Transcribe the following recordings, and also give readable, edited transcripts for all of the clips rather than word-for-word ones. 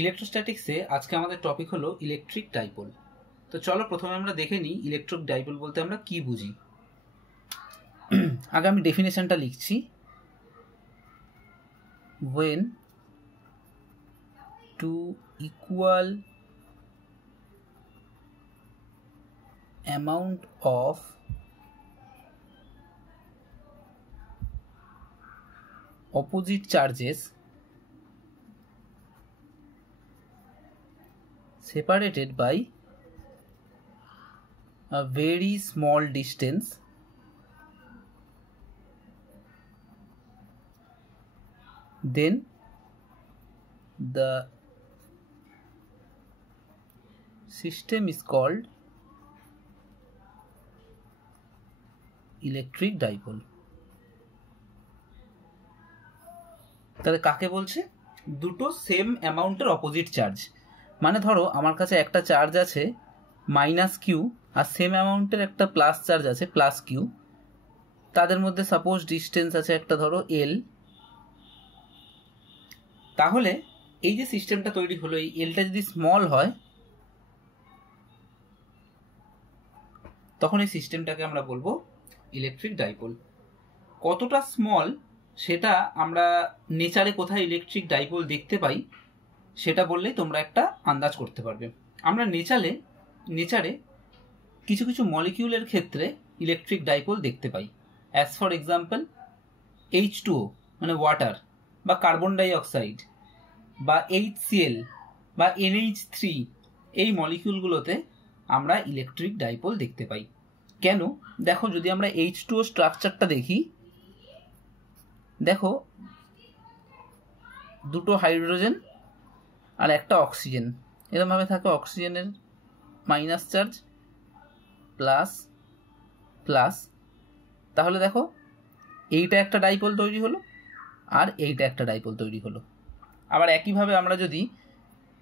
ইলেকট্রোস্ট্যাটিক্সে আজকে আমাদের টপিক হলো ইলেকট্রিক ডাইপোল। তো চলো প্রথমে আমরা দেখে নিই ইলেকট্রিক ডাইপোল বলতে আমরা কি বুঝি। আগে আমি ডেফিনেশনটা লিখছি। when two equal amount of opposite charges separated by a very small distance then the system is called electric dipole। তাহলে কাকে বলছে? দুটো সেম অ্যামাউন্টের অপোজিট চার্জ। মানে ধরো আমার কাছে একটা চার্জ আছে মাইনাস কিউ আর সেম অ্যামাউন্টের একটা প্লাস চার্জ আছে প্লাস কিউ। তাদের মধ্যে সাপোজ ডিস্টেন্স আছে একটা ধরো এল। তাহলে এই যে সিস্টেমটা তৈরি হলো, এই এলটা যদি স্মল হয় তখন এই সিস্টেমটাকে আমরা বলবো ইলেকট্রিক ডাইপোল। কতটা স্মল সেটা আমরা নেচারে কোথায় ইলেকট্রিক ডাইপোল দেখতে পাই সেটা বললেই তোমরা একটা আন্দাজ করতে পারবে। আমরা নেচারে কিছু কিছু মলিকিউলের ক্ষেত্রে ইলেকট্রিক ডাইপোল দেখতে পাই। অ্যাজ ফর এক্সাম্পল H2O মানে ওয়াটার, বা কার্বন ডাইঅক্সাইড, বা HCl বা NH3, এই মলিকিউলগুলোতে আমরা ইলেকট্রিক ডাইপোল দেখতে পাই। কেন? দেখো, যদি আমরা H2O স্ট্রাকচারটা দেখি, দেখো দুটো হাইড্রোজেন আর একটা অক্সিজেন এরকমভাবে থাকে। অক্সিজেনের মাইনাস চার্জ প্লাস প্লাস, তাহলে দেখো এইটা একটা ডাইপোল তৈরি হলো আর এইটা একটা ডাইপোল তৈরি হলো। আবার একইভাবে আমরা যদি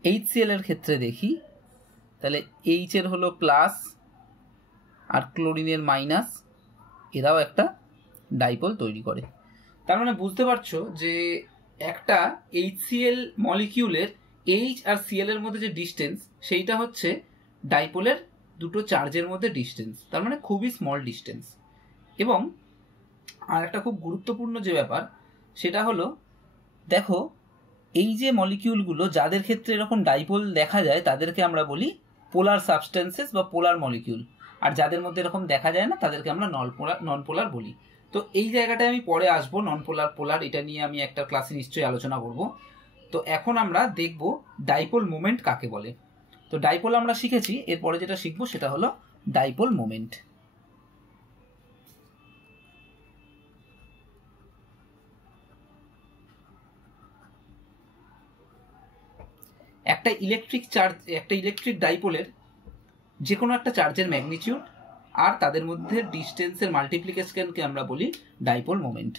HCl এর ক্ষেত্রে দেখি, তাহলে H এর হলো প্লাস আর ক্লোরিনের মাইনাস, এরাও একটা ডাইপোল তৈরি করে। তার মানে বুঝতে পারছো যে একটা HCl মলিকিউলের H আর Cl এর মধ্যে যে ডিস্টেন্স, সেইটা হচ্ছে ডাইপোলের দুটো চার্জের মধ্যে ডিস্টেন্স। তার মানে খুবই স্মল ডিস্টেন্স। এবং আর একটা খুব গুরুত্বপূর্ণ যে ব্যাপার সেটা হলো, দেখো এই যে মলিকিউলগুলো যাদের ক্ষেত্রে এরকম ডাইপোল দেখা যায় তাদেরকে আমরা বলি পোলার সাবস্টেন্সেস বা পোলার মলিকিউল, আর যাদের মধ্যে এরকম দেখা যায় না তাদেরকে আমরা নন পোলার বলি। তো এই জায়গাটায় আমি পরে আসবো, নন পোলার পোলার এটা নিয়ে আমি একটা ক্লাসে নিশ্চয়ই আলোচনা করব। তো এখন আমরা দেখব ডাইপোল মোমেন্ট কাকে বলে। তো ডাইপোল আমরা শিখেছি, এরপরে যেটা শিখবো সেটা হলো ডাইপোল মোমেন্ট। একটা ইলেকট্রিক ডাইপোলের যে কোনো একটা চার্জের ম্যাগনিটিউড আর তাদের মধ্যে ডিস্টেন্সের মাল্টিপ্লিকেশনকে আমরা বলি ডাইপোল মোমেন্ট।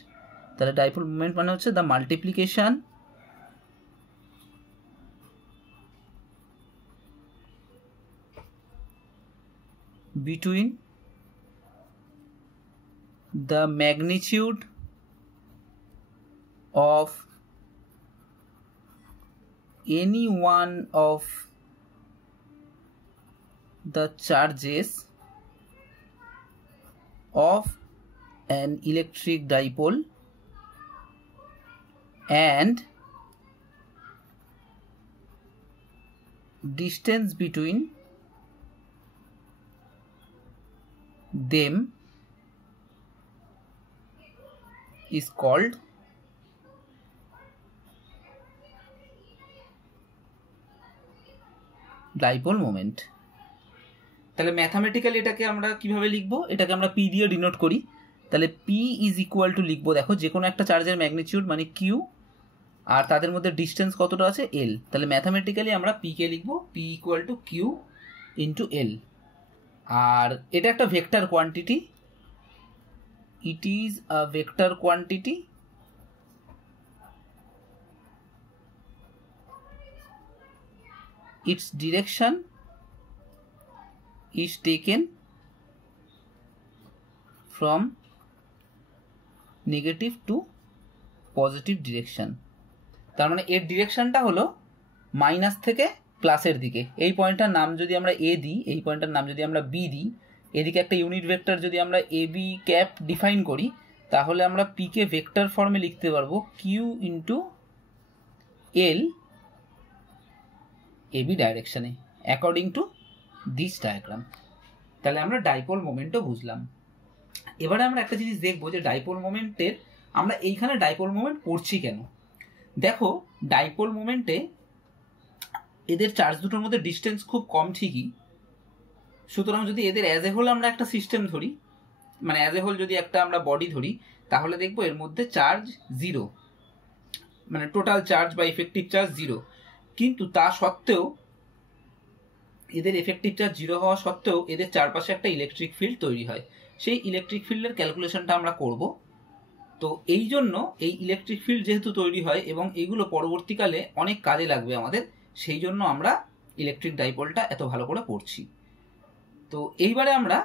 তাহলে ডাইপোল মোমেন্ট মানে হচ্ছে the multiplication between the magnitude of any one of the charges of an electric dipole and distance between them is called dipole moment. তাহলে ম্যাথামেটিক্যালি এটাকে আমরা কিভাবে লিখবো? এটাকে আমরা পি দিয়ে ডিনোট করি। তাহলে পি ইজ ইকুয়াল টু লিখবো, দেখো যে কোনো একটা চার্জের ম্যাগনিটিউড মানে কিউ আর তাদের মধ্যে ডিস্টেন্স কতটা আছে এল। তাহলে ম্যাথামেটিক্যালি আমরা পি কে লিখবো P equal to Q into L. আর এটা একটা vector quantity, it is a vector quantity its direction is taken from negative to positive direction. তার মানে এর ডিরেকশনটা হলো মাইনাস থেকে প্লাসের দিকে। এই পয়েন্টটার নাম যদি আমরা এ দিই, এই পয়েন্টটার নাম যদি আমরা বি দিই, এদিকে একটা ইউনিট ভেক্টর যদি আমরা এ বি ক্যাপ ডিফাইন করি, তাহলে আমরা পিকে ভেক্টর ফর্মে লিখতে পারবো Q into L A B ডাইরেকশানে অ্যাকর্ডিং টু দিস ডায়াগ্রাম। তাহলে আমরা ডাইপোল মোমেন্টও বুঝলাম। এবারে আমরা একটা জিনিস দেখবো যে ডাইপোল মোমেন্টের আমরা এইখানে ডাইপোল মোমেন্ট পড়ছি কেন। দেখো, ডাইপোল মোমেন্টে এদের চার্জ দুটোর মধ্যে ডিস্টেন্স খুব কম ঠিকই, সুতরাং যদি এদের অ্যাজ এ হোল আমরা একটা সিস্টেম ধরি, মানে অ্যাজ এ হোল যদি একটা আমরা বডি ধরি, তাহলে দেখবো এর মধ্যে চার্জ জিরো, মানে টোটাল চার্জ বা এফেক্টিভ চার্জ জিরো। কিন্তু তা সত্ত্বেও এদের এফেক্টিভ চার্জ জিরো হওয়া সত্ত্বেও এদের চারপাশে একটা ইলেকট্রিক ফিল্ড তৈরি হয়। সেই ইলেকট্রিক ফিল্ডের ক্যালকুলেশনটা আমরা করব। তো এই জন্য এই ইলেকট্রিক ফিল্ড যেহেতু তৈরি হয় এবং এইগুলো পরবর্তীকালে অনেক কাজে লাগবে আমাদের, সেই জন্য আমরা ইলেকট্রিক ডাইপোলটা এত ভালো করে পড়ছি। তো এইবারে আমরা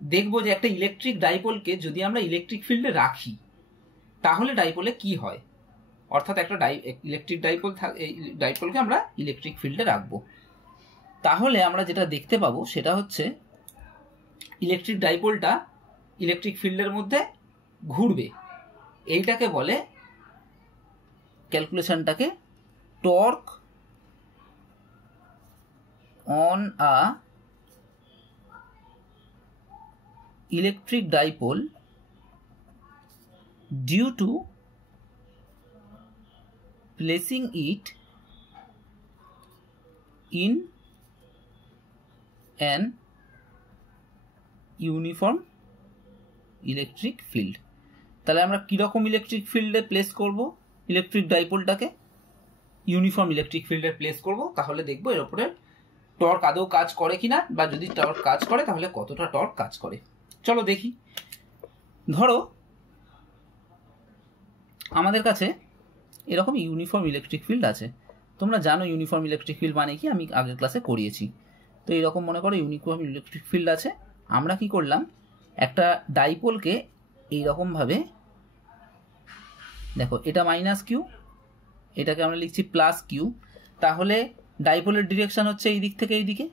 দেখব যে একটা ইলেকট্রিক ডাইপোলকে যদি আমরা ইলেকট্রিক ফিল্ডে রাখি তাহলে ডাইপোলে কি হয়, অর্থাৎ একটা ইলেকট্রিক ডাইপোলকে আমরা ইলেকট্রিক ফিল্ডে রাখবো। তাহলে আমরা যেটা দেখতে পাবো সেটা হচ্ছে ইলেকট্রিক ডাইপোলটা ইলেকট্রিক ফিল্ডের মধ্যে ঘুরবে। এইটাকে বলে, ক্যালকুলেশনটাকে, torque on a electric dipole due to placing it in an uniform electric field. তাহলে আমরা কীরকম ইলেকট্রিক ফিল্ডে প্লেস করব ইলেকট্রিক ডাইপোলটাকে? ইউনিফর্ম ইলেকট্রিক ফিল্ডে প্লেস করব। তাহলে দেখব এর উপরে টর্ক আদৌ কাজ করে কিনা, বা যদি টর্ক কাজ করে তাহলে কতটা টর্ক কাজ করে। চলো দেখি। ধরো আমাদের কাছে এরকম ইউনিফর্ম ইলেকট্রিক ফিল্ড আছে। তোমরা জানো ইউনিফর্ম ইলেকট্রিক ফিল্ড মানে কি, আমি আগের ক্লাসে করিয়েছি। তো এইরকম মনে করো ইউনিফর্ম ইলেকট্রিক ফিল্ড আছে। আমরা কি করলাম, একটা ডাইপোলকে এইরকমভাবে, দেখো এটা মাইনাস কিউ, এটাকে আমরা লিখছি প্লাস কিউ, তাহলে ডাইপোলের ডিরেকশন হচ্ছে এই দিক থেকে এইদিকে,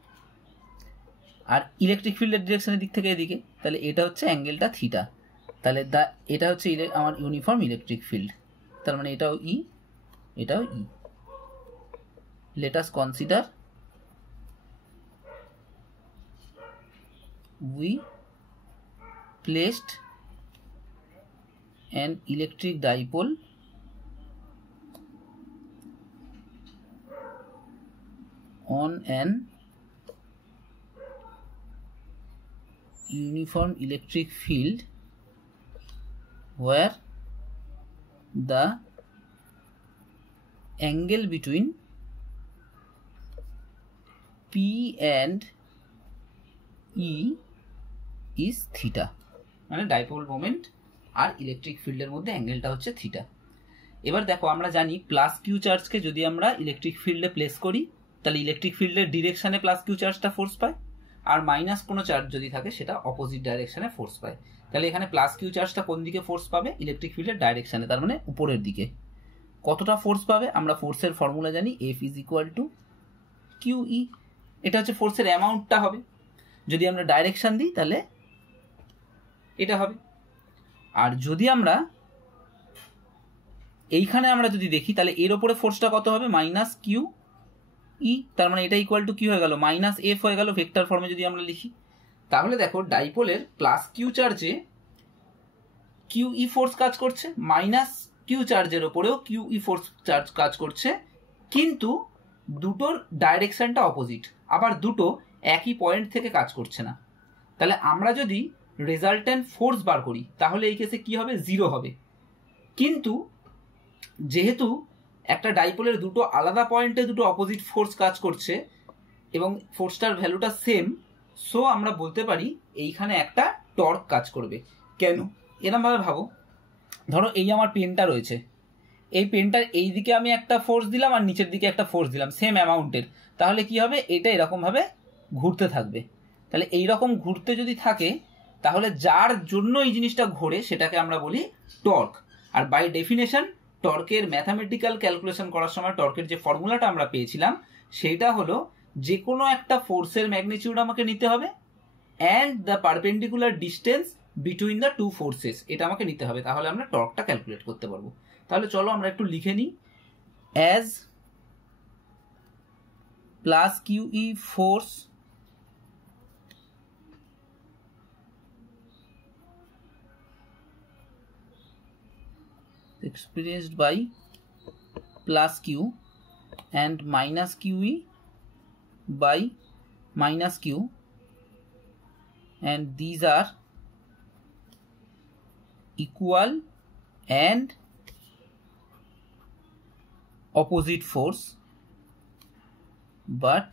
আর ইলেকট্রিক ফিল্ডের ডিরেকশনের দিক থেকে এদিকে। তাহলে এটা হচ্ছে অ্যাঙ্গেলটা থিটা। তাহলে এটা হচ্ছে আমার ইউনিফর্ম ইলেকট্রিক ফিল্ড। তার মানে এটাও ই, এটাও E. Let us consider we placed an electric dipole on an uniform electric field where the angle between P and E is theta. মানে ডাইপোল মোমেন্ট আর ইলেকট্রিক ফিল্ডের মধ্যে অ্যাঙ্গেলটা হচ্ছে থিটা। এবার দেখো, আমরা জানি প্লাস কিউ চার্জকে যদি আমরা ইলেকট্রিক ফিল্ডে প্লেস করি তাহলে ইলেকট্রিক ফিল্ডের ডিরেকশনে প্লাস কিউ চার্জটা ফোর্স পায়, আর মাইনাস কোনো চার্জ যদি থাকে সেটা অপোজিট ডাইরেকশনে ফোর্স পায়। তাহলে এখানে প্লাস কিউ চার্জটা কোন দিকে ফোর্স পাবে? ইলেকট্রিক ফিল্ডের ডাইরেকশনে, তার মানে উপরের দিকে। কতটা ফোর্স পাবে? আমরা ফোর্সের ফর্মুলা জানি, F is equal to q E. এটা হচ্ছে ফোর্সের অ্যামাউন্টটা হবে। যদি আমরা ডাইরেকশন দিই তাহলে এটা হবে। আর যদি আমরা এইখানে আমরা যদি দেখি তাহলে এর ওপরে ফোর্সটা কত হবে? Minus Q E. তার মানে এটা ইকুয়াল টু কি হয়ে গেল? মাইনাস এফ হয়ে গেল ভেক্টর ফর্মে যদি আমরা লিখি। তাহলে দেখো, ডাইপোলের প্লাস কিউ চার্জে কিউ ই ফোর্স কাজ করছে, মাইনাস কিউ চার্জের ওপরেও কিউ ই ফোর্স চার্জ কাজ করছে, কিন্তু দুটোর ডাইরেকশনটা অপোজিট, আবার দুটো একই পয়েন্ট থেকে কাজ করছে না। তাহলে আমরা যদি রেজাল্টেন্ট ফোর্স বার করি তাহলে এই কেসে কি হবে? জিরো হবে। কিন্তু যেহেতু একটা ডাইপোলের দুটো আলাদা পয়েন্টে দুটো অপোজিট ফোর্স কাজ করছে এবং ফোর্সটার ভ্যালুটা সেম, সো আমরা বলতে পারি এইখানে একটা টর্ক কাজ করবে। কেন? এরকমভাবে ভাবো, ধরো এই আমার পেনটা রয়েছে, এই পেনটার এই দিকে আমি একটা ফোর্স দিলাম আর নিচের দিকে একটা ফোর্স দিলাম সেম অ্যামাউন্টের, তাহলে কি হবে? এটা এরকমভাবে ঘুরতে থাকবে। তাহলে এইরকম ঘুরতে যদি থাকে তাহলে যার জন্য এই জিনিসটা ঘোরে সেটাকে আমরা বলি টর্ক। আর বাই ডেফিনেশন টর্কের ম্যাথামেটিক্যাল ক্যালকুলেশন করার সময় টর্কের যে ফর্মুলাটা আমরা পেয়েছিলাম সেইটা হলো যে কোনো একটা ফোর্সের ম্যাগনিটিউড আমাকে নিতে হবে and the perpendicular distance between the two forces, এটা আমাকে নিতে হবে, তাহলে আমরা টর্কটা ক্যালকুলেট করতে পারবো। তাহলে চলো আমরা একটু লিখে নিই। As plus kiwi force experienced by plus q and minus qe by minus q, and these are equal and opposite force but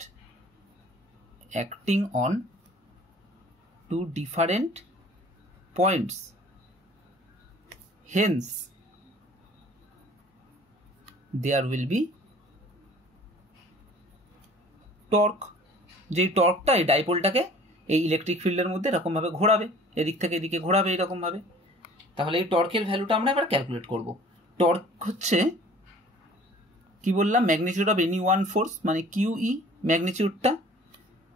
acting on two different points, hence there will be torque. যেই টর্কটা এই ডাইপোলটাকে এই electric ফিল্ডের মধ্যে এরকম ভাবে ঘোরাবে, এদিক থেকে এদিকে ঘোরাবে এরকম ভাবে। তাহলে এই টর্কের ভ্যালুটা আমরা এবার ক্যালকুলেট করব। টর্ক হচ্ছে কি বললাম, magnitude of any one force মানে কিউই ম্যাগনিটিউডটা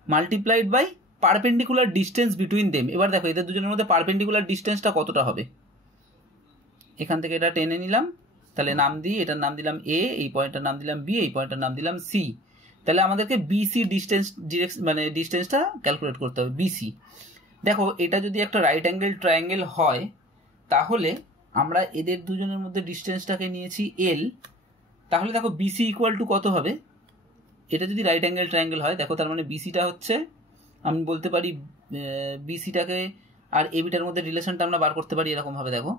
multiplied by perpendicular distance between them. এবার দেখো এদের দুজনের মধ্যে পারপেন্ডিকুলার ডিস্টেন্সটা কতটা হবে, এখান থেকে এটা টেনে নিলাম, তাহলে নাম দিই, এটার নাম দিলাম এ, এই পয়েন্টটার নাম দিলাম বি, এই পয়েন্টটার নাম দিলাম সি। তাহলে আমাদেরকে বিসি ডিস্টেন্স মানে ডিস্টেন্সটা ক্যালকুলেট করতে হবে, বিসি। দেখো এটা যদি একটা রাইট অ্যাঙ্গেল ট্রায়াঙ্গেল হয় তাহলে আমরা এদের দুজনের মধ্যে ডিস্টেন্সটাকে নিয়েছি এল, তাহলে দেখো বিসি ইকুয়াল টু কত হবে, এটা যদি রাইট অ্যাঙ্গেল ট্রায়াঙ্গেল হয় দেখো, তার মানে বিসিটা হচ্ছে, আমি বলতে পারি বিসিটাকে আর এবিটার মধ্যে রিলেশনটা আমরা বার করতে পারি এরকম ভাবে। দেখো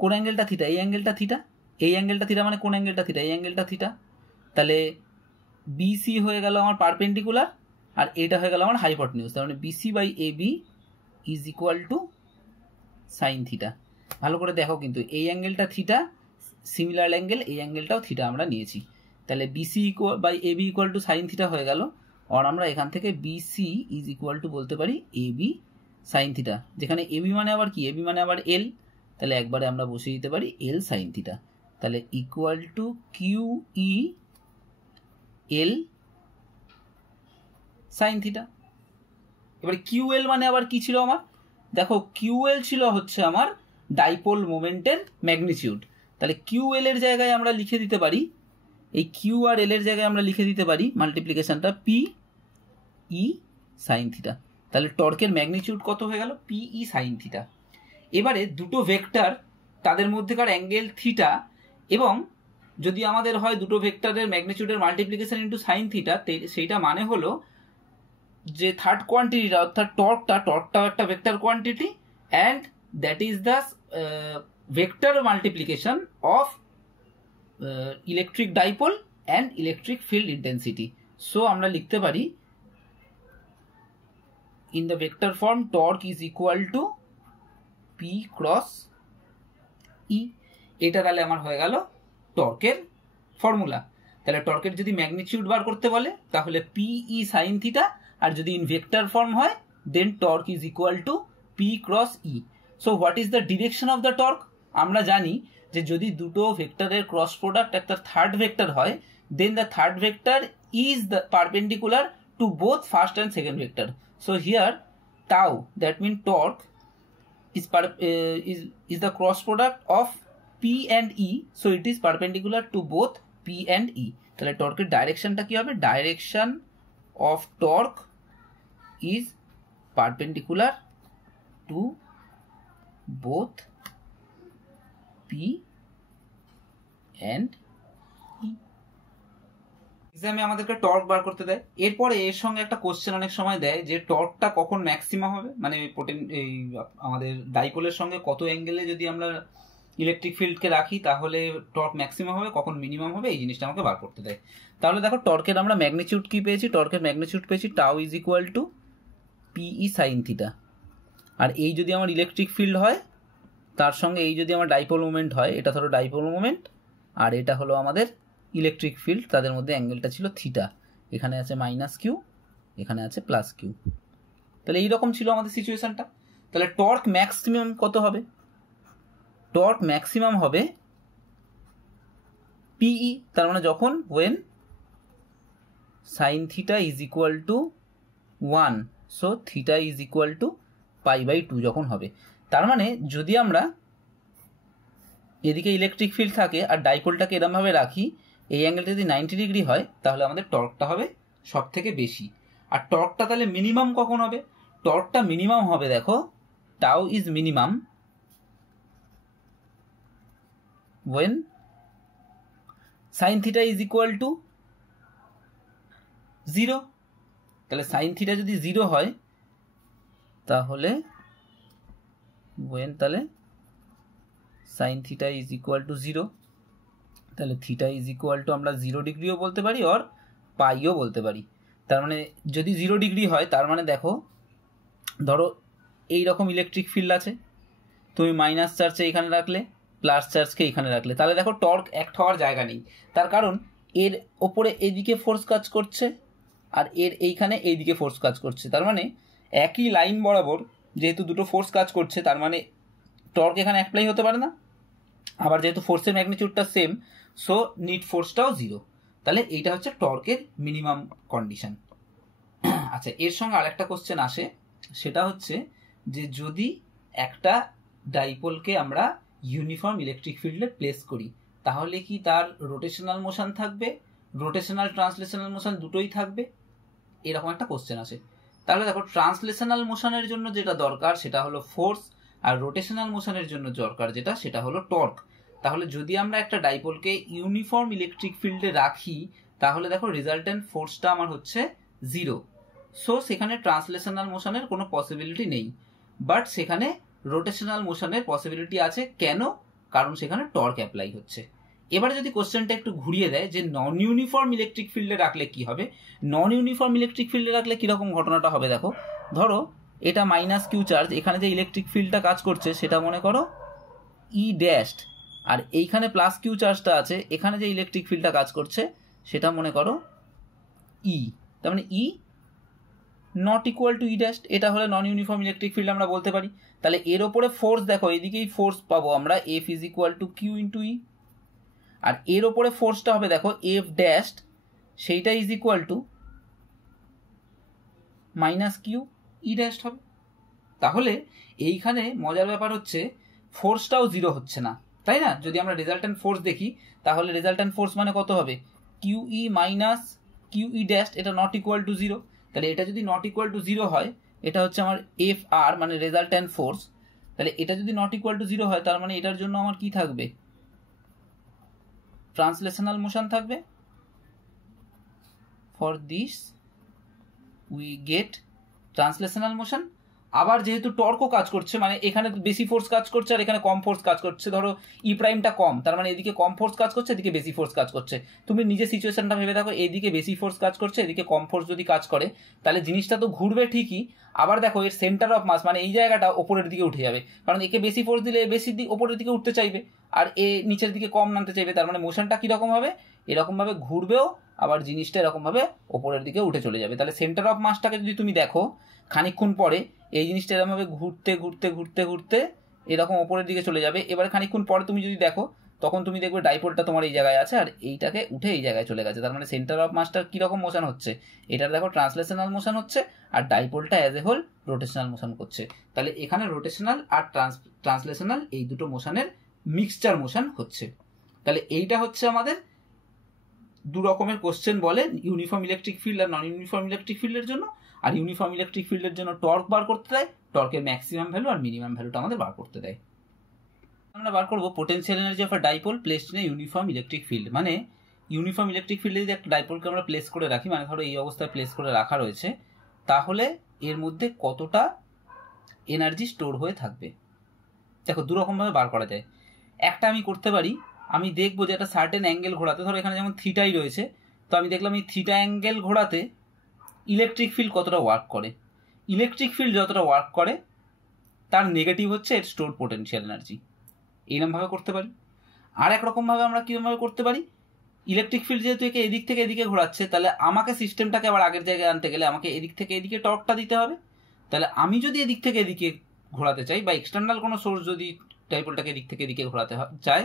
কোন অ্যাঙ্গেলটা থিটা, এই অ্যাঙ্গেলটা থিটা, এই অ্যাঙ্গেলটা থিটা মানে কোন অ্যাঙ্গেলটা থিটা, এই অ্যাঙ্গেলটা থিটা। তাহলে বিসি হয়ে গেল আমার পারপেন্ডিকুলার আর এটা হয়ে গেল আমার হাইপোটেনিউজ, তার মানে BC by A B is equal to sine theta. ভালো করে দেখো কিন্তু এই অ্যাঙ্গেলটা থিটা, সিমিলার অ্যাঙ্গেল এই অ্যাঙ্গেলটাও থিটা আমরা নিয়েছি, তাহলে BC equal by A B equal to sine theta হয়ে গেল। আর আমরা এখান থেকে বিসি ইজ ইকুয়াল টু বলতে পারি এ বি সাইন থিটা, যেখানে এ বি মানে আবার কি, এ বি মানে আবার এল, তাহলে একবারে আমরা বসিয়ে দিতে পারি এল সাইন থিটা, তাহলে equal to q E L sine theta. এবারে কিউ এল মানে আবার কি ছিল আমার, দেখো কিউ এল ছিল হচ্ছে আমার ডাইপোল মোমেন্টের ম্যাগনিটিউড, তাহলে কিউ এল এর জায়গায় আমরা লিখে দিতে পারি, এই কিউ আর এল এর জায়গায় আমরা লিখে দিতে পারি মাল্টিপ্লিকেশনটা পি ই সাইন থিটা। তাহলে টর্কের ম্যাগনিটিউড কত হয়ে গেল, পি ই সাইন থিটা। এবারে দুটো ভেক্টর তাদের মধ্যেকার অ্যাঙ্গেল থিটা, এবং যদি আমাদের হয় দুটো ভেক্টরের ম্যাগনিটিউডের মাল্টিপ্লিকেশন ইন্টু সাইন থিটা, সেইটা মানে হলো যে থার্ড কোয়ান্টিটিটা অর্থাৎ টর্কটাও একটা vector quantity and that is the vector multiplication of electric dipole and electric field intensity. So আমরা লিখতে পারি in the vector form torque is equal to P cross E. এটা তাহলে আমার হয়ে গেল টর্কের ফর্মুলা। তাহলে টর্কের যদি ম্যাগনিটিউড বার করতে বলে তাহলে পি ই সাইন থিটা, আর যদি ইন ভেক্টর ফর্ম হয় then torque is equal to P cross E. So what is the direction of the torque, আমরা জানি যে যদি দুটো ভেক্টরের ক্রস প্রোডাক্ট একটা থার্ড ভেক্টর হয় then the third vector is the perpendicular to both first and second vector. So here tau, that mean torque is the cross product of P and E, so it is perpendicular to both P and E. তাহলে টর্কের ডাইরেকশনটা কি হবে, direction of torque is perpendicular to both P and E। এক্সামে আমাদেরকে torque বার করতে দেয়, এরপরে এর সঙ্গে একটা কোশ্চেন অনেক সময় দেয় যে টর্কটা কখন ম্যাক্সিমাম হবে, মানে এই আমাদের ডাইপোলের সঙ্গে কত অ্যাঙ্গেলে যদি আমরা ইলেকট্রিক ফিল্ডকে রাখি তাহলে টর্ক ম্যাক্সিমাম হবে, কখন মিনিমাম হবে, এই জিনিসটা আমাকে বার করতে দেয়। তাহলে দেখো টর্কের আমরা ম্যাগনিটিউড কি পেয়েছি, টর্কের ম্যাগনিটিউড পেয়েছি tau is equal to পিই sine theta, আর এই যদি আমার ইলেকট্রিক ফিল্ড হয় তার সঙ্গে এই যদি আমার ডাইপোল মোমেন্ট হয়, এটা ধরো ডাইপোল মোমেন্ট আর এটা হলো আমাদের ইলেকট্রিক ফিল্ড, তাদের মধ্যে অ্যাঙ্গেলটা ছিল থিটা, এখানে আছে মাইনাস কিউ, এখানে আছে প্লাস কিউ। তাহলে এইরকম ছিল আমাদের সিচুয়েশনটা। তাহলে টর্ক ম্যাক্সিমাম কত হবে? টর্ক ম্যাক্সিমাম হবে পিই, তার মানে যখন when sine theta is equal to 1, so theta is equal to π/2 যখন হবে। তার মানে যদি আমরা এদিকে ইলেকট্রিক ফিল্ড থাকে আর ডাইপোলটাকে এরমভাবে রাখি, এই অ্যাঙ্গেলটা যদি 90 ডিগ্রি হয়, তাহলে আমাদের টর্কটা হবে সব থেকে বেশি। আর টর্কটা তাহলে মিনিমাম কখন হবে? টর্কটা মিনিমাম হবে, দেখো, tau is minimum when sin theta is equal to 0। তাহলে sin theta যদি 0 হয়, তাহলে when তাহলে sin theta is equal to 0, তাহলে theta is equal to আমরা 0 ডিগ্রিও বলতে পারি আর পাইও বলতে পারি। তার মানে যদি 0 ডিগ্রি হয়, তার মানে দেখো, ধরো এই রকম ইলেকট্রিক ফিল্ড আছে, তুমি মাইনাস চার্জে এখানে রাখলে, প্লাস চার্জকে এখানে রাখলে, তাহলে দেখো টর্ক অ্যাক্ট হওয়ার জায়গা নেই। তার কারণ এর ওপরে এইদিকে ফোর্স কাজ করছে আর এর এইখানে এইদিকে ফোর্স কাজ করছে। তার মানে একই লাইন বরাবর যেহেতু দুটো ফোর্স কাজ করছে, তার মানে টর্ক এখানে অ্যাপ্লাই হতে পারে না। আবার যেহেতু ফোর্সের ম্যাগনিটিউডটা সেম, সো নিট ফোর্সটাও 0। তাহলে এইটা হচ্ছে টর্কের মিনিমাম কন্ডিশন। আচ্ছা, এর সঙ্গে আরেকটা কোশ্চেন আসে, সেটা হচ্ছে যে যদি একটা ডাইপোলকে আমরা ইউনিফর্ম ইলেকট্রিক ফিল্ডে প্লেস করি, তাহলে কি তার রোটেশনাল মোশন থাকবে, রোটেশনাল ট্রান্সলেশনাল মোশন দুটোই থাকবে? এরকম একটা কোশ্চেন আসে। তাহলে দেখো, ট্রান্সলেশনাল মোশনের জন্য যেটা দরকার সেটা হলো ফোর্স, আর রোটেশনাল মোশনের জন্য দরকার যেটা সেটা হলো টর্ক। তাহলে যদি আমরা একটা ডাইপোলকে ইউনিফর্ম ইলেকট্রিক ফিল্ডে রাখি, তাহলে দেখো রেজাল্টেন্ট ফোর্সটা আমার হচ্ছে 0, সো সেখানে ট্রান্সলেশনাল মোশনের কোনো পসিবিলিটি নেই। বাট সেখানে রোটেশনাল মোশনের পসিবিলিটি আছে। কেন? কারণ সেখানে টর্ক অ্যাপ্লাই হচ্ছে। এবারে যদি কোশ্চেনটা একটু ঘুরিয়ে দেয় যে নন ইউনিফর্ম ইলেকট্রিক ফিল্ডে রাখলে কি হবে, নন ইউনিফর্ম ইলেকট্রিক ফিল্ডে রাখলে কিরকম ঘটনাটা হবে দেখো। ধরো এটা মাইনাস কিউ চার্জ, এখানে যে ইলেকট্রিক ফিল্ডটা কাজ করছে সেটা মনে করো ই ড্যাশড, আর এইখানে প্লাস কিউ চার্জটা আছে, এখানে যে ইলেকট্রিক ফিল্ডটা কাজ করছে সেটা মনে করো ই, তার মানে E not equal to E dash. এটা হলে নন ইউনিফর্ম ইলেকট্রিক ফিল্ড আমরা বলতে পারি। তাহলে এর ওপরে ফোর্স দেখো, এদিকেই ফোর্স পাবো আমরা F is equal to Q into E, আর এর ওপরে ফোর্সটা হবে দেখো এফ ড্যাশ, সেইটা is equal to minus Q E dash হবে। তাহলে এইখানে মজার ব্যাপার হচ্ছে ফোর্সটাও 0 হচ্ছে না, তাই না? যদি আমরা রেজাল্টেন্ট ফোর্স দেখি, তাহলে রেজাল্টেন্ট ফোর্স মানে কত হবে? Q E minus Q E dash, এটা নট ইকুয়াল টু 0। তাহলে এটা যদি নট ইকুয়াল টু 0 হয়, এটা হচ্ছে আমার এফ আর মানে রেজাল্টেন্ট ফোর্স। তাহলে এটা যদি নট ইকুয়াল টু 0 হয়, তার মানে এটার জন্য আমার কি থাকবে? ট্রান্সলেশনাল মোশন থাকবে। For this we get translational motion. আবার যেহেতু টর্কও কাজ করছে, মানে এখানে বেশি ফোর্স কাজ করছে আর এখানে কম ফোর্স কাজ করছে, ধরো ই প্রাইমটা কম, তার মানে এদিকে কম ফোর্স কাজ করছে, এদিকে বেশি ফোর্স কাজ করছে। তুমি নিজে সিচুয়েশনটা ভেবে দেখো, এইদিকে বেশি ফোর্স কাজ করছে, এদিকে কম ফোর্স যদি কাজ করে, তাহলে জিনিসটা তো ঘুরবে ঠিকই। আবার দেখো এর সেন্টার অফ মাস মানে এই জায়গাটা ওপরের দিকে উঠে যাবে, কারণ একে বেশি ফোর্স দিলে বেশি ওপরের দিকে উঠতে চাইবে, আর এ নিচের দিকে কম নামতে চাইবে। তার মানে মোশনটা কীরকম হবে? এরকমভাবে ঘুরবেও, আবার জিনিসটা এরকমভাবে ওপরের দিকে উঠে চলে যাবে। তাহলে সেন্টার অফ মাসটাকে যদি তুমি দেখো, খানিকক্ষণ পরে এই জিনিসটা এরকমভাবে ঘুরতে ঘুরতে ঘুরতে ঘুরতে এরকম ওপরের দিকে চলে যাবে। এবার খানিকক্ষণ পরে তুমি যদি দেখো, তখন তুমি দেখবে ডাইপোলটা তোমার এই জায়গায় আছে আর এইটাকে উঠে এই জায়গায় চলে গেছে। তার মানে সেন্টার অফ মাসটার কীরকম মোশন হচ্ছে? এটার দেখো ট্রান্সলেশনাল মোশন হচ্ছে, আর ডাইপোলটা as a whole rotational motion করছে। তাহলে এখানে রোটেশনাল আর ট্রান্সলেশনাল এই দুটো মোশনের মিক্সচার মোশন হচ্ছে। তাহলে এইটা হচ্ছে আমাদের দু রকমের কোশ্চেন বলে, ইউনিফর্ম ইলেকট্রিক ফিল্ড আর নন ইউনিফর্ম ইলেকট্রিক ফিল্ডের জন্য। আর ইউনিফর্ম ইলেকট্রিক ফিল্ডের জন্য টর্ক বার করতে দেয়, টর্কের ম্যাক্সিমাম ভ্যালু আর মিনিমাম ভ্যালুটা আমাদের বার করতে দেয়। আমরা বার করবো potential energy of a dipole placed in a uniform electric field. মানে ইউনিফর্ম ইলেকট্রিক ফিল্ডে যদি একটা ডাইপোলকে আমরা প্লেস করে রাখি, মানে ধরো এই অবস্থায় প্লেস করে রাখা রয়েছে, তাহলে এর মধ্যে কতটা এনার্জি স্টোর হয়ে থাকবে। দেখো দু রকমভাবে বার করা যায়। একটা আমি করতে পারি, আমি দেখবো যে একটা সার্টেন অ্যাঙ্গেল ঘোরাতে, ধরো এখানে যেমন থিটাই রয়েছে, তো আমি দেখলাম এই থিটা অ্যাঙ্গেল ঘোরাতে ইলেকট্রিক ফিল্ড কতটা ওয়ার্ক করে। ইলেকট্রিক ফিল্ড যতটা ওয়ার্ক করে তার নেগেটিভ হচ্ছে এর স্টোর পোটেনশিয়াল এনার্জি। এইরকমভাবে করতে পারি। আর একরকমভাবে আমরা কীভাবে করতে পারি, ইলেকট্রিক ফিল্ড যেহেতু একে এদিক থেকে এদিকে ঘোরাচ্ছে, তাহলে আমাকে সিস্টেমটাকে আবার আগের জায়গায় আনতে গেলে আমাকে এদিক থেকে এদিকে টর্কটা দিতে হবে। তাহলে আমি যদি এদিক থেকে এদিকে ঘোরাতে চাই বা এক্সটার্নাল কোনো সোর্স যদি ডাইপোলটাকে দিক থেকে দিকে ঘোরাতে চায়,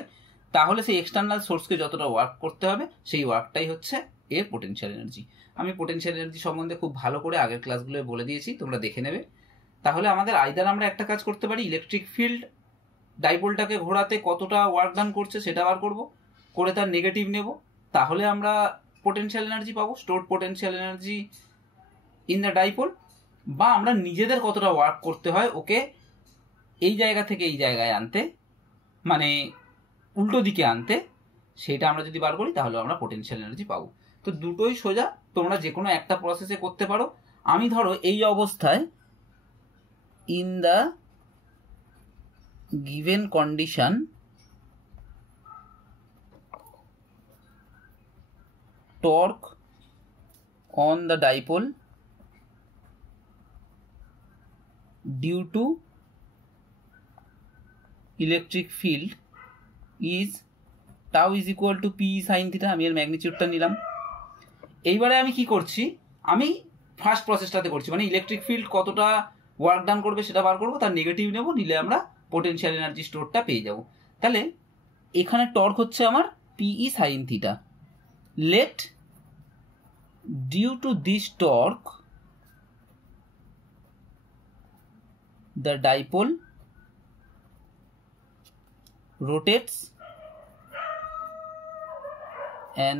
তাহলে সেই এক্সটার্নাল সোর্সকে যতটা ওয়ার্ক করতে হবে সেই ওয়ার্কটাই হচ্ছে এর পোটেনশিয়াল এনার্জি। আমি পোটেনশিয়াল এনার্জি সম্বন্ধে খুব ভালো করে আগের ক্লাসগুলোয় বলে দিয়েছি, তোমরা দেখে নেবে। তাহলে আমাদের আইদার আমরা একটা কাজ করতে পারি, ইলেকট্রিক ফিল্ড ডাইপোলটাকে ঘোরাতে কতটা ওয়ার্ক ডান করছে সেটা বার করব, করে তার নেগেটিভ নেব, তাহলে আমরা পোটেনশিয়াল এনার্জি পাবো, stored potential energy in the dipole. বা আমরা নিজেদের কতটা ওয়ার্ক করতে হয় ওকে এই জায়গা থেকে এই জায়গায় আনতে, মানে উল্টো দিকে আনতে, সেটা আমরা যদি বার করি তাহলে আমরা পোটেনশিয়াল এনার্জি পাবো। তো দুটোই সোজা, তোমরা যে কোনো একটা প্রসেসে করতে পারো। আমি ধরো এই অবস্থায় in the given condition torque on the dipole due to electric field is tau is equal to p sin theta। আমি এর ম্যাগনিটিউডটা নিলাম। এইবারে আমি কি করছি, আমি ফার্স্ট প্রসেসটাতে করছি, মানে ইলেকট্রিক ফিল্ড কতটা ওয়ার্ক ডান করবে সেটা বার করবো, তার নেগেটিভ নেব, নিলে আমরা পোটেনশিয়াল এনার্জি স্টোরটা পেয়ে যাব। তাহলে এখানে টর্ক হচ্ছে আমার PE sine theta. Let due to this torque the dipole rotates an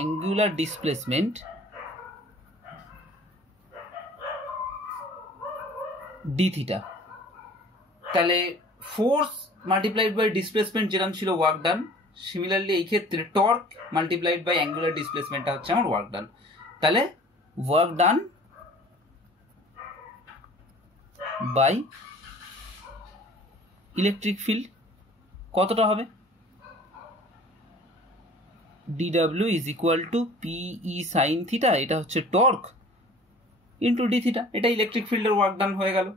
angular displacement d theta। তাহলে ফোর্স মাল্টিপ্লাইড বাই ডিসপ্লেসমেন্ট যেরকম ছিল ওয়ার্ক ডান, সিমিলারলি এই ক্ষেত্রে টর্ক মাল্টিপ্লাইড বাই অ্যাঙ্গুলার ডিসপ্লেসমেন্টটা হচ্ছে আমার ওয়ার্ক ডান। তাহলে work done by electric field কতটা হবে, dw is equal to পিই sine theta, এটা হচ্ছে টর্ক ইন্টু ডি থিটা, এটা ইলেকট্রিক ফিল্ডের ওয়ার্ক ডান হয়ে গেল।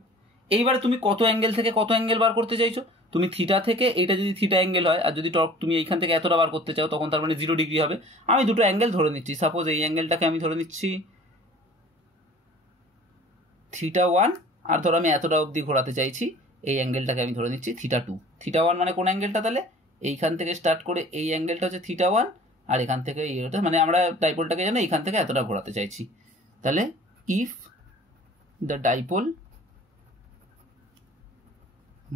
এইবার তুমি কত অ্যাঙ্গেল থেকে কত অ্যাঙ্গেল বার করতে চাইছো, তুমি থিটা থেকে, এটা যদি থিটা অ্যাঙ্গেল হয় আর যদি টর্ক তুমি এইখান থেকে এতটা বার করতে চাও তখন তার মানে 0 ডিগ্রি হবে। আমি দুটো অ্যাঙ্গেল ধরে নিচ্ছি, সাপোজ এই অ্যাঙ্গেলটাকে আমি ধরে নিচ্ছি θ1, আর ধরো আমি এতটা অবধি ঘোরাতে চাইছি, এই অ্যাঙ্গেলটাকে আমি ধরে নিচ্ছি θ2। θ1 মানে কোন অ্যাঙ্গেলটা, তাহলে এইখান থেকে স্টার্ট করে এই অ্যাঙ্গেলটা হচ্ছে θ1, আর এখান থেকে এইটা, মানে আমরা ডাইপোলটাকে জানো এইখান থেকে এতটা ঘোরাতে চাইছি। তাহলে if the dipole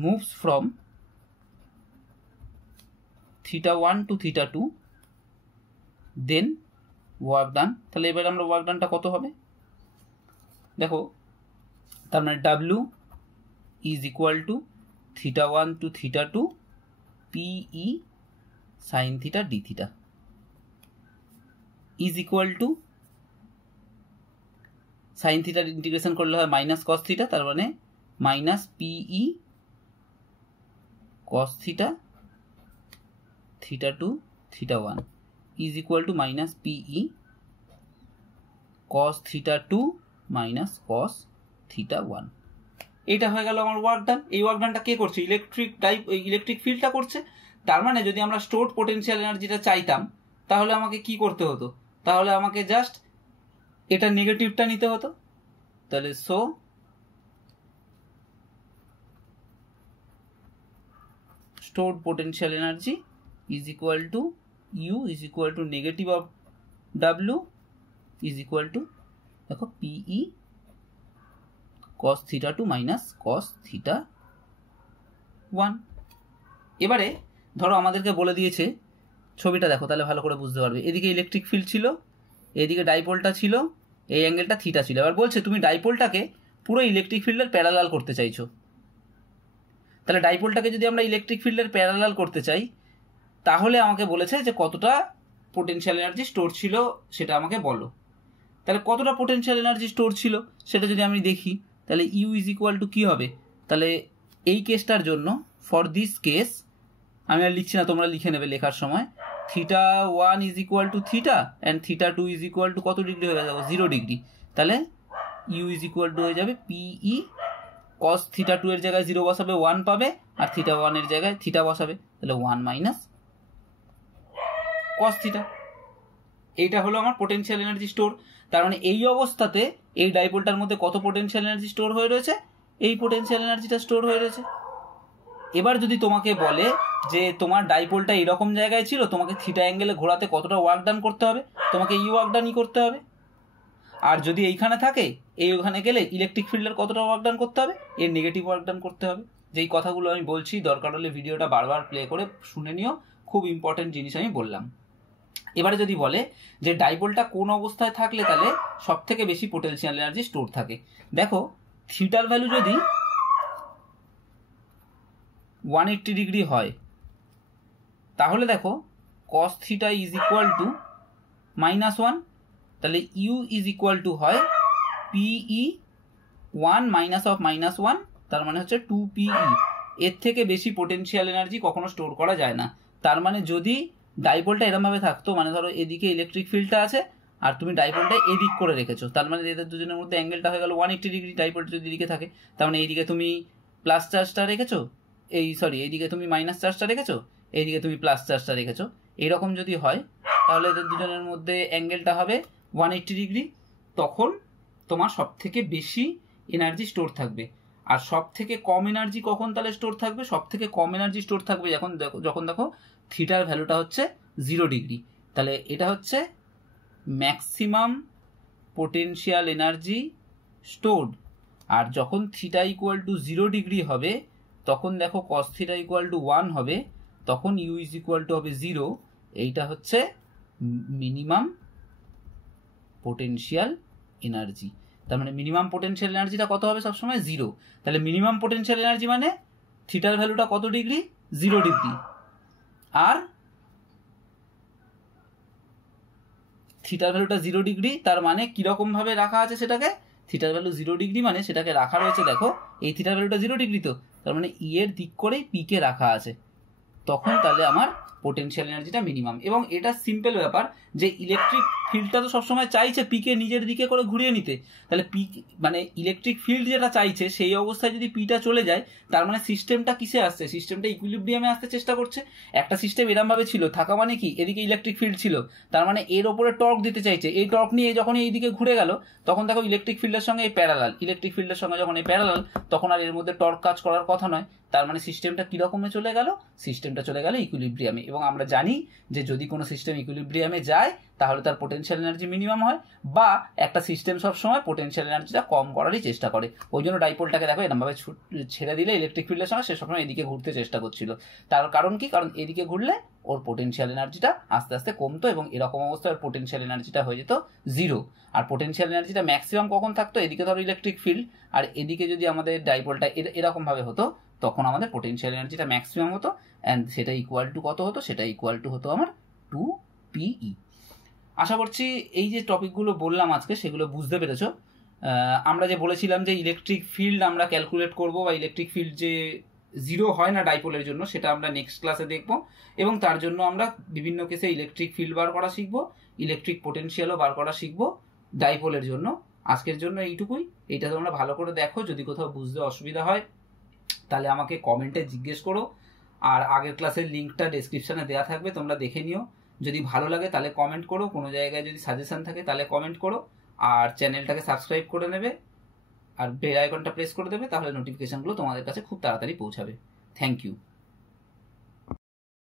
moves from θ1 to θ2 then work done. তাহলে এবার আমরা ওয়ার্ক ডানটা কত হবে দেখো, তার মানে W is equal to θ1 to θ2 PE sine theta d theta is equal to sine থিটার ইন্টিগ্রেশন করলে হয় মাইনাস কস থিটা, তার মানে minus PE cos theta θ2 θ1 is equal to minus PE cos θ2 minus cos θ1। এটা হয়ে গেল আমার ওয়ার্ক ডান। এই ওয়ার্ক ডানটা কে করছে, ইলেকট্রিক ফিল্ডটা করছে। তার মানে যদি আমরা স্টোরড পোটেনশিয়াল এনার্জিটা চাইতাম তাহলে আমাকে কি করতে হতো, তাহলে আমাকে জাস্ট এটা নেগেটিভটা নিতে হতো। তাহলে so stored potential energy is equal to U is equal to negative of W is equal to দেখো পিই cos θ2 মাইনাস cos θ1। এবারে ধরো আমাদেরকে বলে দিয়েছে, ছবিটা দেখো তাহলে ভালো করে বুঝতে পারবে, এদিকে ইলেকট্রিক ফিল্ড ছিল, এদিকে ডাইপোলটা ছিল, এই অ্যাঙ্গেলটা থিটা ছিল। এবার বলছে তুমি ডাইপোলটাকে পুরো ইলেকট্রিক ফিল্ডের প্যারালাল করতে চাইছো। তাহলে ডাইপোলটাকে যদি আমরা ইলেকট্রিক ফিল্ডের প্যারালাল করতে চাই তাহলে আমাকে বলেছে যে কতটা পোটেনশিয়াল এনার্জি স্টোর ছিল সেটা আমাকে বলো। তাহলে কতটা পোটেনশিয়াল এনার্জি স্টোর ছিল সেটা যদি আমি দেখি, তাহলে ইউ ইজ ইকুয়াল টু কী হবে, তাহলে এই কেসটার জন্য ফর দিস কেস আমি আর লিখছি না, তোমরা লিখে নেবে লেখার সময়, θ1 is equal to theta and θ2 is equal to কত ডিগ্রি হয়ে যাবে 0 ডিগ্রি। তাহলে ইউ ইজ ইকুয়াল টু হয়ে যাবে পিই কস θ2 এর জায়গায় 0 বসাবে 1 পাবে, আর θ1 এর জায়গায় থিটা বসাবে, তাহলে 1 মাইনাস কস থিটা। এইটা হলো আমার পোটেনশিয়াল এনার্জি স্টোর। তার মানে এই অবস্থাতে এই ডাইপোলটার মধ্যে কত পোটেনশিয়াল এনার্জি স্টোর হয়ে রয়েছে, এই পোটেনশিয়াল এনার্জিটা স্টোর হয়ে রয়েছে। এবার যদি তোমাকে বলে যে তোমার ডাইপোলটা এরকম জায়গায় ছিল, তোমাকে থিটা অ্যাঙ্গেলে ঘোরাতে কতটা ওয়ার্ক ডান করতে হবে, তোমাকে এই ওয়ার্ক ডানই করতে হবে। আর যদি এইখানে থাকে, এই ওখানে গেলে ইলেকট্রিক ফিল্ডের কতটা ওয়ার্ক ডান করতে হবে, এর নেগেটিভ ওয়ার্ক ডান করতে হবে। যেই কথাগুলো আমি বলছি, দরকার হলে ভিডিওটা বারবার প্লে করে শুনে নিও, খুব ইম্পর্টেন্ট জিনিস আমি বললাম। এবারে যদি বলে যে ডাইপোলটা কোন অবস্থায় থাকলে তাহলে সব থেকে বেশি পোটেনশিয়াল এনার্জি স্টোর থাকে, দেখো থিটার ভ্যালু যদি 180 ডিগ্রি হয়, তাহলে দেখো cos theta is equal to -1, তাহলে ইউ ইজ ইকুয়াল টু হয় পিই 1 মাইনাস অফ -1, তার মানে হচ্ছে 2PE। এর থেকে বেশি পোটেনশিয়াল এনার্জি কখনো স্টোর করা যায় না। তার মানে যদি ডাইপোলটা এরমভাবে থাকতো, মানে ধরো এদিকে ইলেকট্রিক ফিল্ডটা আছে আর তুমি ডাইপোলটা এদিক করে রেখেছো, তার মানে এদের দুজনের মধ্যে অ্যাঙ্গেলটা হয়ে গেল 180 ডিগ্রি। ডাইপোলটা যদি এদিকে থাকে, তার মানে এইদিকে তুমি প্লাস চার্জটা রেখেছো, এইদিকে তুমি মাইনাস চার্জটা রেখেছো, এইদিকে তুমি প্লাস চার্জটা রেখেছো। এইরকম যদি হয় তাহলে এদের দুজনের মধ্যে অ্যাঙ্গেলটা হবে 180 ডিগ্রি। তখন তোমার সব থেকে বেশি এনার্জি স্টোর থাকবে। আর সব থেকে কম এনার্জি কখন তাহলে স্টোর থাকবে? সব থেকে কম এনার্জি স্টোর থাকবে যখন দেখো থিটার ভ্যালুটা হচ্ছে 0 ডিগ্রি। তাহলে এটা হচ্ছে ম্যাক্সিমাম পোটেনশিয়াল এনার্জি স্টোরড। আর যখন থিটা ইকুয়াল টু 0 ডিগ্রি হবে, তখন দেখো কস থিটা ইকুয়াল টু 1 হবে, তখন ইউ ইজ ইকুয়াল টু হবে 0। এইটা হচ্ছে মিনিমাম পোটেনশিয়াল এনার্জি। তার মানে মিনিমাম পোটেনশিয়াল এনার্জিটা কত হবে? সবসময় 0। তাহলে মিনিমাম পোটেনশিয়াল এনার্জি মানে থিটার ভ্যালুটা কত ডিগ্রি? 0 ডিগ্রি। আর থিটার ভ্যালুটা 0 ডিগ্রি, তার মানে কিরকম ভাবে রাখা আছে সেটাকে? থিটার ভ্যালু 0 ডিগ্রি মানে সেটাকে রাখা রয়েছে, দেখো এই থিটার ভ্যালুটা 0 ডিগ্রি, তো তার মানে ই এর দিক করেই পি কে রাখা আছে। তখন তাহলে আমার পোটেনশিয়াল এনার্জিটা মিনিমাম। এবং এটা সিম্পল ব্যাপার যে ইলেকট্রিক ফিল্ডটা তো সবসময় চাইছে পিকে নিজের দিকে করে ঘুরিয়ে নিতে। তাহলে পি মানে ইলেকট্রিক ফিল্ড যেটা চাইছে সেই অবস্থায় যদি পিটা চলে যায়, তার মানে সিস্টেমটা কিসে আসছে? সিস্টেমটা ইকুইলিব্রিয়ামে আসতে চেষ্টা করছে। একটা সিস্টেম এরমভাবে ছিল, থাকা মানে কি এদিকে ইলেকট্রিক ফিল্ড ছিল, তার মানে এর ওপরে টর্ক দিতে চাইছে। এই টর্ক নিয়ে যখন এইদিকে ঘুরে গেল, তখন দেখো ইলেকট্রিক ফিল্ডের সঙ্গে এই প্যারালাল, ইলেকট্রিক ফিল্ডের সঙ্গে যখন এই প্যারালাল, তখন আর এর মধ্যে টর্ক কাজ করার কথা নয়। তার মানে সিস্টেমটা কিরকমে চলে গেল? সিস্টেমটা চলে গেল ইকুইলিব্রিয়ামে। এবং আমরা জানি যে যদি কোনো সিস্টেম ইকুইলিব্রিয়ামে যায় তাহলে তার পোটেনশিয়াল এনার্জি মিনিমাম হয়, বা একটা সিস্টেম সবসময় পোটেনশিয়াল এনার্জিটা কম করারই চেষ্টা করে। ওই জন্য ডাইপোলটাকে দেখো এরমভাবে ছেড়ে দিলে ইলেকট্রিক ফিল্ডের সঙ্গে সে সবসময় এদিকে ঘুরতে চেষ্টা করছিল। তার কারণ কি? কারণ এদিকে ঘুরলে ওর পোটেনশিয়াল এনার্জিটা আস্তে আস্তে কমতো এবং এরকম অবস্থায় ওর পোটেনশিয়াল এনার্জিটা হয়ে যেত 0। আর পোটেনশিয়াল এনার্জিটা ম্যাক্সিমাম কখন থাকতো? এদিকে ধরো ইলেকট্রিক ফিল্ড, আর এদিকে যদি আমাদের ডাইপোলটা এরকম ভাবে হতো, তখন আমাদের পোটেনশিয়াল এনার্জিটা ম্যাক্সিমাম হতো। অ্যান্ড সেটা ইকুয়াল টু কত হতো? সেটা ইকুয়াল টু হতো আমার 2PE। আশা করছি এই যে টপিকগুলো বললাম আজকে সেগুলো বুঝতে পেরেছো। আমরা যে বলেছিলাম যে ইলেকট্রিক ফিল্ড আমরা ক্যালকুলেট করব, বা ইলেকট্রিক ফিল্ড যে 0 হয় না ডাইপোলের জন্য, সেটা আমরা নেক্সট ক্লাসে দেখব। এবং তার জন্য আমরা বিভিন্ন কেসে ইলেকট্রিক ফিল্ড বার করা শিখব, ইলেকট্রিক পোটেনশিয়ালও বার করা শিখব ডাইপোলের জন্য। আজকের জন্য এইটুকুই। এইটা তোমরা ভালো করে দেখো, যদি কোথাও বুঝতে অসুবিধা হয় তাহলে আমাকে কমেন্টে জিজ্ঞেস করো। আর আগের ক্লাসের লিঙ্কটা ডেসক্রিপশনে দেওয়া থাকবে, তোমরা দেখে নিও। যদি ভালো লাগে তাহলে কমেন্ট করো, কোনো জায়গায় যদি সাজেশন থাকে তাহলে কমেন্ট করো। আর চ্যানেলটাকে সাবস্ক্রাইব করে নেবে আর বেল আইকনটা প্রেস করে দেবে, তাহলে নোটিফিকেশনগুলো তোমাদের কাছে খুব তাড়াতাড়ি পৌঁছাবে। Thank you.